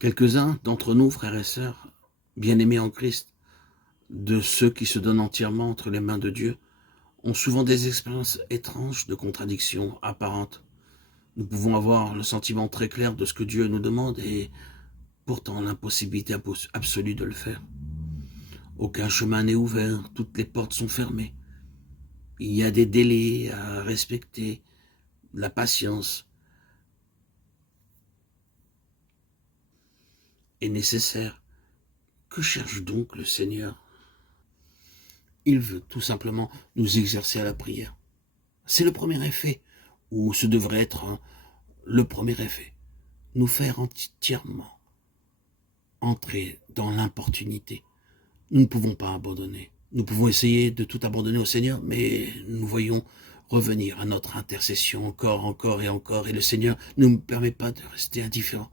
Quelques-uns d'entre nous, frères et sœurs, bien-aimés en Christ, de ceux qui se donnent entièrement entre les mains de Dieu, ont souvent des expériences étranges de contradictions apparentes. Nous pouvons avoir le sentiment très clair de ce que Dieu nous demande et pourtant l'impossibilité absolue de le faire. Aucun chemin n'est ouvert, toutes les portes sont fermées. Il y a des délais à respecter, la patience est nécessaire. Que cherche donc le Seigneur? Il veut tout simplement nous exercer à la prière. C'est le premier effet, ou ce devrait être le premier effet. Nous faire entièrement entrer dans l'importunité. Nous ne pouvons pas abandonner. Nous pouvons essayer de tout abandonner au Seigneur, mais nous voyons revenir à notre intercession encore, et le Seigneur ne nous permet pas de rester indifférents.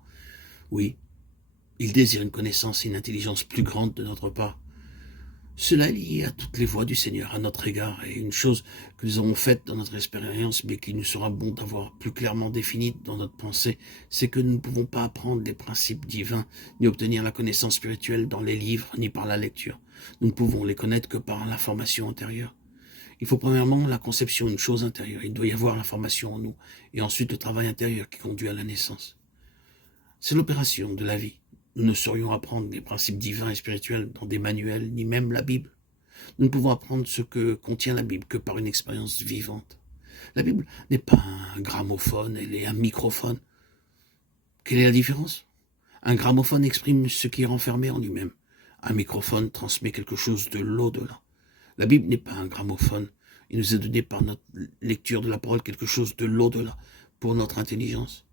Oui, il désire une connaissance et une intelligence plus grande de notre part. Cela est lié à toutes les voies du Seigneur à notre égard, et une chose que nous avons faite dans notre expérience, mais qu'il nous sera bon d'avoir plus clairement définie dans notre pensée, c'est que nous ne pouvons pas apprendre les principes divins, ni obtenir la connaissance spirituelle dans les livres, ni par la lecture. Nous ne pouvons les connaître que par l'information intérieure. Il faut premièrement la conception d'une chose intérieure, il doit y avoir l'information en nous, et ensuite le travail intérieur qui conduit à la naissance. C'est l'opération de la vie. Nous ne saurions apprendre les principes divins et spirituels dans des manuels, ni même la Bible. Nous ne pouvons apprendre ce que contient la Bible que par une expérience vivante. La Bible n'est pas un gramophone, elle est un microphone. Quelle est la différence? Un gramophone exprime ce qui est renfermé en lui-même. Un microphone transmet quelque chose de l'au-delà. La Bible n'est pas un gramophone. Il nous est donné par notre lecture de la parole quelque chose de l'au-delà pour notre intelligence.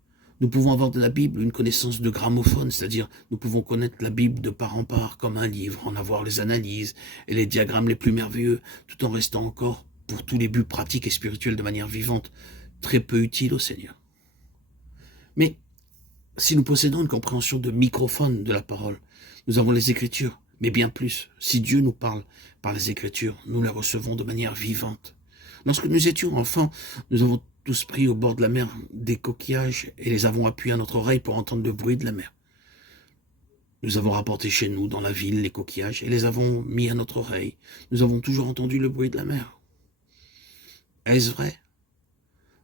Nous pouvons avoir de la Bible une connaissance de gramophone, c'est-à-dire nous pouvons connaître la Bible de part en part comme un livre, en avoir les analyses et les diagrammes les plus merveilleux, tout en restant encore, pour tous les buts pratiques et spirituels de manière vivante, très peu utile au Seigneur. Mais si nous possédons une compréhension de microphone de la parole, nous avons les Écritures, mais bien plus, si Dieu nous parle par les Écritures, nous les recevons de manière vivante. Lorsque nous étions enfants, nous avons tous pris au bord de la mer des coquillages et les avons appuyés à notre oreille pour entendre le bruit de la mer. Nous avons rapporté chez nous, dans la ville, les coquillages et les avons mis à notre oreille. Nous avons toujours entendu le bruit de la mer. Est-ce vrai?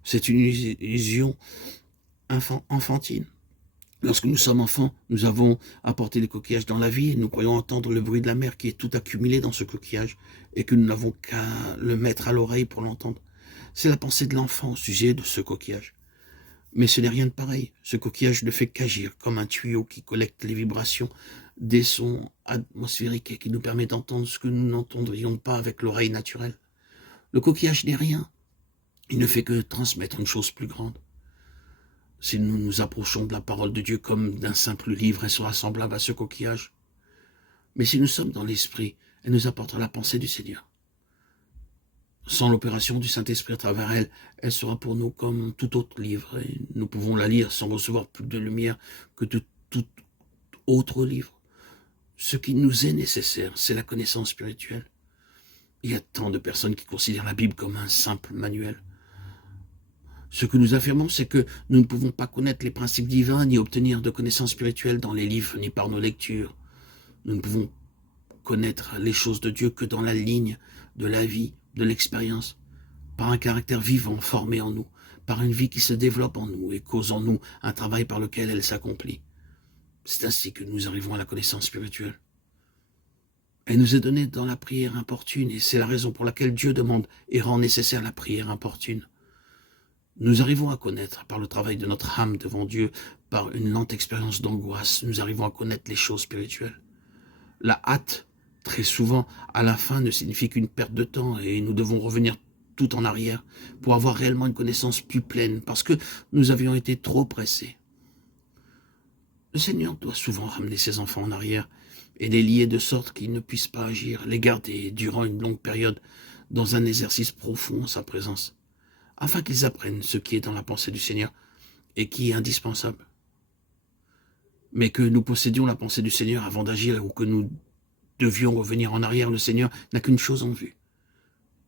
C'est une illusion enfantine. Lorsque nous sommes enfants, nous avons apporté les coquillages dans la vie et nous croyons entendre le bruit de la mer qui est tout accumulé dans ce coquillage et que nous n'avons qu'à le mettre à l'oreille pour l'entendre. C'est la pensée de l'enfant au sujet de ce coquillage. Mais ce n'est rien de pareil. Ce coquillage ne fait qu'agir comme un tuyau qui collecte les vibrations des sons atmosphériques et qui nous permet d'entendre ce que nous n'entendrions pas avec l'oreille naturelle. Le coquillage n'est rien. Il ne fait que transmettre une chose plus grande. Si nous nous approchons de la parole de Dieu comme d'un simple livre, elle sera semblable à ce coquillage. Mais si nous sommes dans l'esprit, elle nous apportera la pensée du Seigneur. Sans l'opération du Saint-Esprit à travers elle, elle sera pour nous comme tout autre livre, et nous pouvons la lire sans recevoir plus de lumière que de tout autre livre. Ce qui nous est nécessaire, c'est la connaissance spirituelle. Il y a tant de personnes qui considèrent la Bible comme un simple manuel. Ce que nous affirmons, c'est que nous ne pouvons pas connaître les principes divins, ni obtenir de connaissances spirituelles dans les livres, ni par nos lectures. Nous ne pouvons connaître les choses de Dieu que dans la ligne de la vie, de l'expérience, par un caractère vivant formé en nous, par une vie qui se développe en nous et cause en nous un travail par lequel elle s'accomplit. C'est ainsi que nous arrivons à la connaissance spirituelle. Elle nous est donnée dans la prière importune et c'est la raison pour laquelle Dieu demande et rend nécessaire la prière importune. Nous arrivons à connaître, par le travail de notre âme devant Dieu, par une lente expérience d'angoisse, nous arrivons à connaître les choses spirituelles. La hâte, très souvent, à la fin, ne signifie qu'une perte de temps et nous devons revenir tout en arrière pour avoir réellement une connaissance plus pleine parce que nous avions été trop pressés. Le Seigneur doit souvent ramener ses enfants en arrière et les lier de sorte qu'ils ne puissent pas agir, les garder durant une longue période dans un exercice profond en sa présence, afin qu'ils apprennent ce qui est dans la pensée du Seigneur et qui est indispensable. Mais que nous possédions la pensée du Seigneur avant d'agir ou que nous devions revenir en arrière, le Seigneur n'a qu'une chose en vue,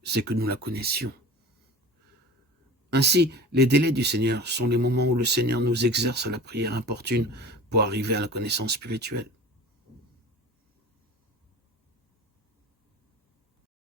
c'est que nous la connaissions. Ainsi, les délais du Seigneur sont les moments où le Seigneur nous exerce à la prière importune pour arriver à la connaissance spirituelle.